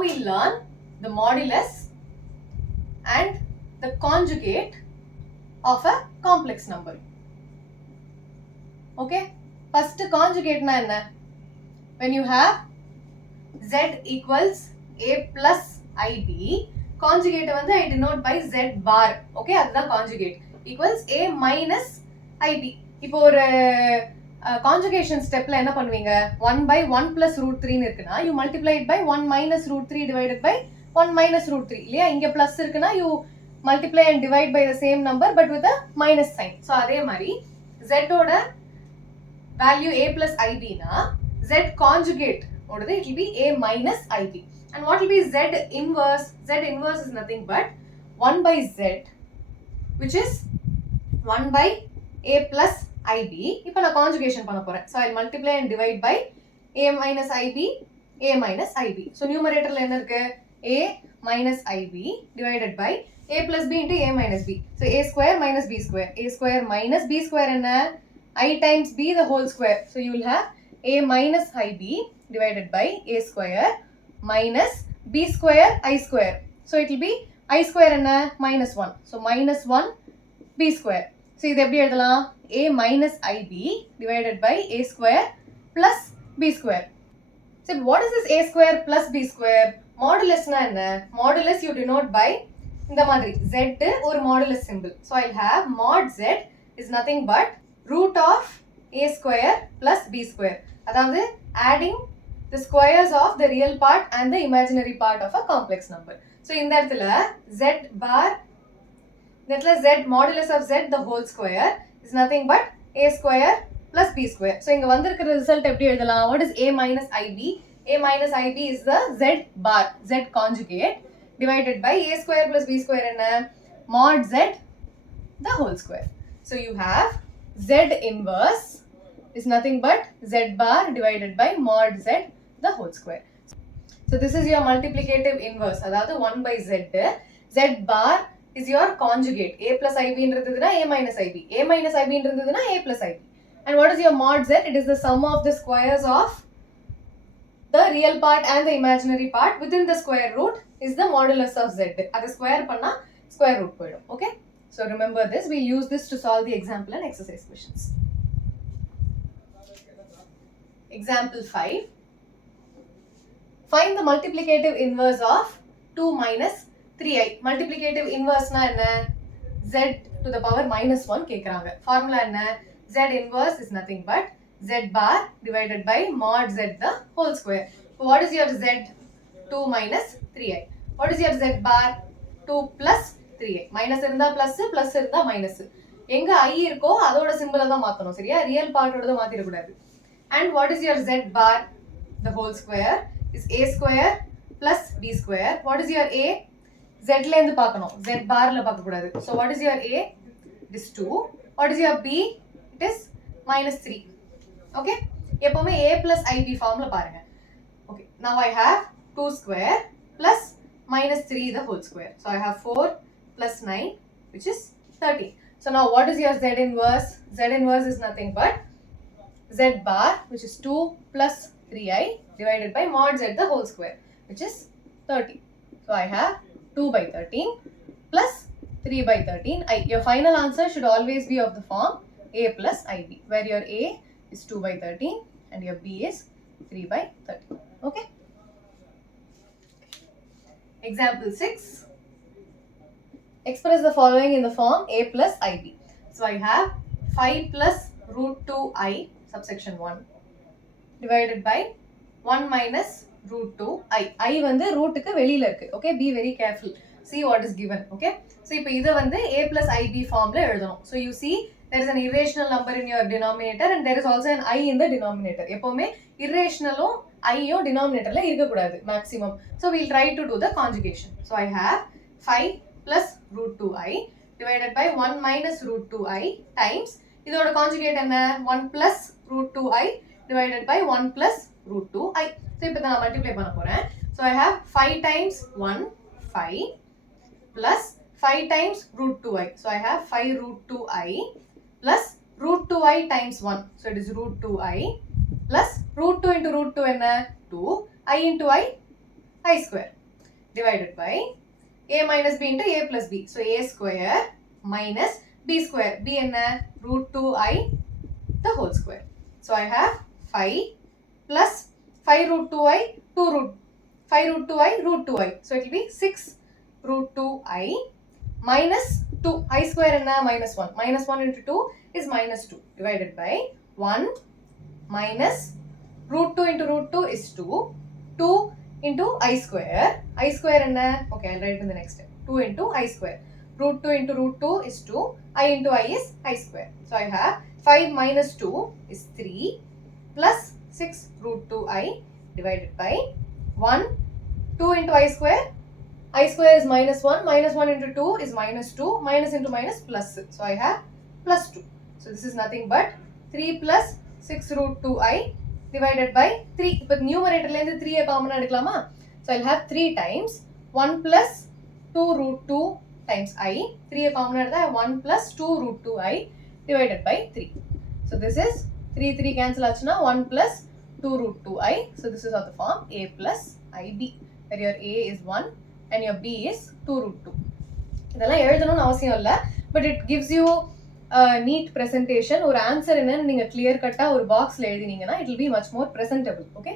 Now we learn the modulus and the conjugate of a complex number. Okay? First conjugate na enna? When you have z equals a plus ib, conjugate வந்து I denote by z bar. Okay, அதுதான் conjugate. Equals a minus ib. இப்போ ஒரு conjugation stepல என்ன பண்ணுவீங்க? 1 by 1 plus root 3 இருக்குனா you multiply it by 1 minus root 3 divided by 1 minus root 3. இல்லையா? இங்க plus இருக்குனா you multiply and divide by the same number but with a minus sign. So அதே மாதிரி z ஓட value a plus ib na z conjugate ஓடது it will be a minus ib. And what will be z inverse? Z inverse is nothing but 1 by z, which is 1 by a plus ib. இப்போ நான் conjugation பண்ண போறேன். So I'll multiply and divide by a minus ib, a minus ib. So numeratorல என்ன இருக்கு? a minus ib divided by a plus b into a minus b. So a square minus b square. A square minus b square என்ன? I times b the whole square. So you will have a minus ib divided by a square minus b square I square. So it will be I square என்ன? Minus 1. So minus 1 b square. So இது எப்படி எழுதலாம்? a minus ib divided by a square plus b square. So what is this a square plus b square? Modulus na enna? Modulus you denote by இந்த மாதிரி z ஒரு modulus symbol. So I'll have mod z is nothing but root of a square plus b square. அதாவது adding the squares of the real part and the imaginary part of a complex number. So இந்த இடத்துல z bar, இந்த இடத்துல z modulus of z the whole square is nothing but a square plus b square. So இங்க வந்திருக்கிற result எப்படி எழுதலாம்? What is a minus ib? A minus ib is the z bar, z conjugate divided by a square plus b square என்ன? Mod z the whole square. So you have z inverse is nothing but z bar divided by mod z the whole square. So this is your multiplicative inverse, அதாவது 1 by z. Z bar is your conjugate. A plus ib இருந்ததுனா a minus ib. A minus ib இருந்ததுனா a plus ib. And what is your mod z? It is the sum of the squares of the real part and the imaginary part within the square root is the modulus of z. அது square பண்ணா square root போய்டும். Okay? So remember this. We use this to solve the example and exercise questions. Example 5. Find the multiplicative inverse of 2 minus 3i. Multiplicative inverse na enna? Z to the power minus 1 கேக்குறாங்க. Formula enna? Z inverse is nothing but z bar divided by mod z the whole square. So what is your z? 2 minus 3i. What is your z bar? 2 plus 3i. Minus இருந்தா plus, plus இருந்தா minus. எங்க i இருக்கோ அதோட சிம்பலை தான் மாத்தணும். சரியா? Real பார்ட்டோட மாத்திர கூடாது. And what is your z bar? The whole square is a square plus b square. What is your a? Z ல இருந்து பார்க்கணும். Z bar ல பார்க்க கூடாது. So what is your a? It is 2. What is your b? It is minus 3. Okay? எப்பவுமே a plus ib formula பாருங்க. Okay. Now I have 2 square plus minus 3 the whole square. So I have 4 plus 9 which is 13. So now what is your z inverse? Z inverse is nothing but z bar which is 2 plus 3i divided by mod z the whole square which is 30. So I have 2 by 13 plus 3 by 13. Your final answer should always be of the form a plus ib, where your a is 2 by 13 and your b is 3 by 13. Okay? Example 6. Express the following in the form a plus ib. So I have 5 plus root 2i subsection 1 divided by 1 minus root 2i. I வந்து ரூட்டுக்கு வெளியில இருக்கு. Okay, be very careful. See what is given. Okay, so இப்போ இதை வந்து a plus ib formல எழுதணும். So you see there is an irrational number in your denominator and there is also an I in the denominator. எப்பவுமே irrationalும் iயும் denominatorல இருக்கக்கூடாது maximum. So we'll try to do the conjugation. So I have 5 plus root 2i divided by 1 minus root 2i times இதோட conjugate என்ன? 1 plus root 2i divided by 1 plus root 2i. So இப்போ நான் multiply பண்ண போறேன். So I have 5 times 1 5 plus 5 times root 2i. So I have 5 root 2i plus root 2i times 1. So it is root 2i plus root 2 into root 2 என்ன? 2. I into I I square divided by a minus b into a plus b. So a square minus b square. b enna root 2i the whole square. So I have 5 plus 5 root 2i 2 root 5 root 2i root 2i. So it will be 6 root 2i minus 2. I square enna minus 1. Minus 1 into 2 is minus 2 divided by 1 minus root 2 into root 2 is 2. 2 into I square. I square enna? Okay, I'll write it in the next step. 2 into I square. Root 2 into root 2 is 2. I into I is I square. So I have 5 minus 2 is 3 plus 6 root 2i divided by 1. 2 into I square. I square is minus 1. Minus 1 into 2 is minus 2. Minus into minus plus. So I have plus 2. So this is nothing but 3 plus 6 root 2i divided by 3. But numerator lende 3 common edukalama. So I'll have 3 times 1 plus 2 root 2 times I. 3 common edutha 1 plus 2 root 2i divided by 3. So this is 3 cancel achuna 1 plus 2 root 2i. So this is of the form a plus ib, where your a is 1 and your b is 2 root 2. இதெல்லாம் எழுதணும்னு அவசியம் இல்லை, but it gives you neat presentation. ஒரு answer என்னன்னு நீங்கள் clear கட்டாக ஒரு பாக்ஸில் எழுதினீங்கன்னா it will be much more presentable. Okay.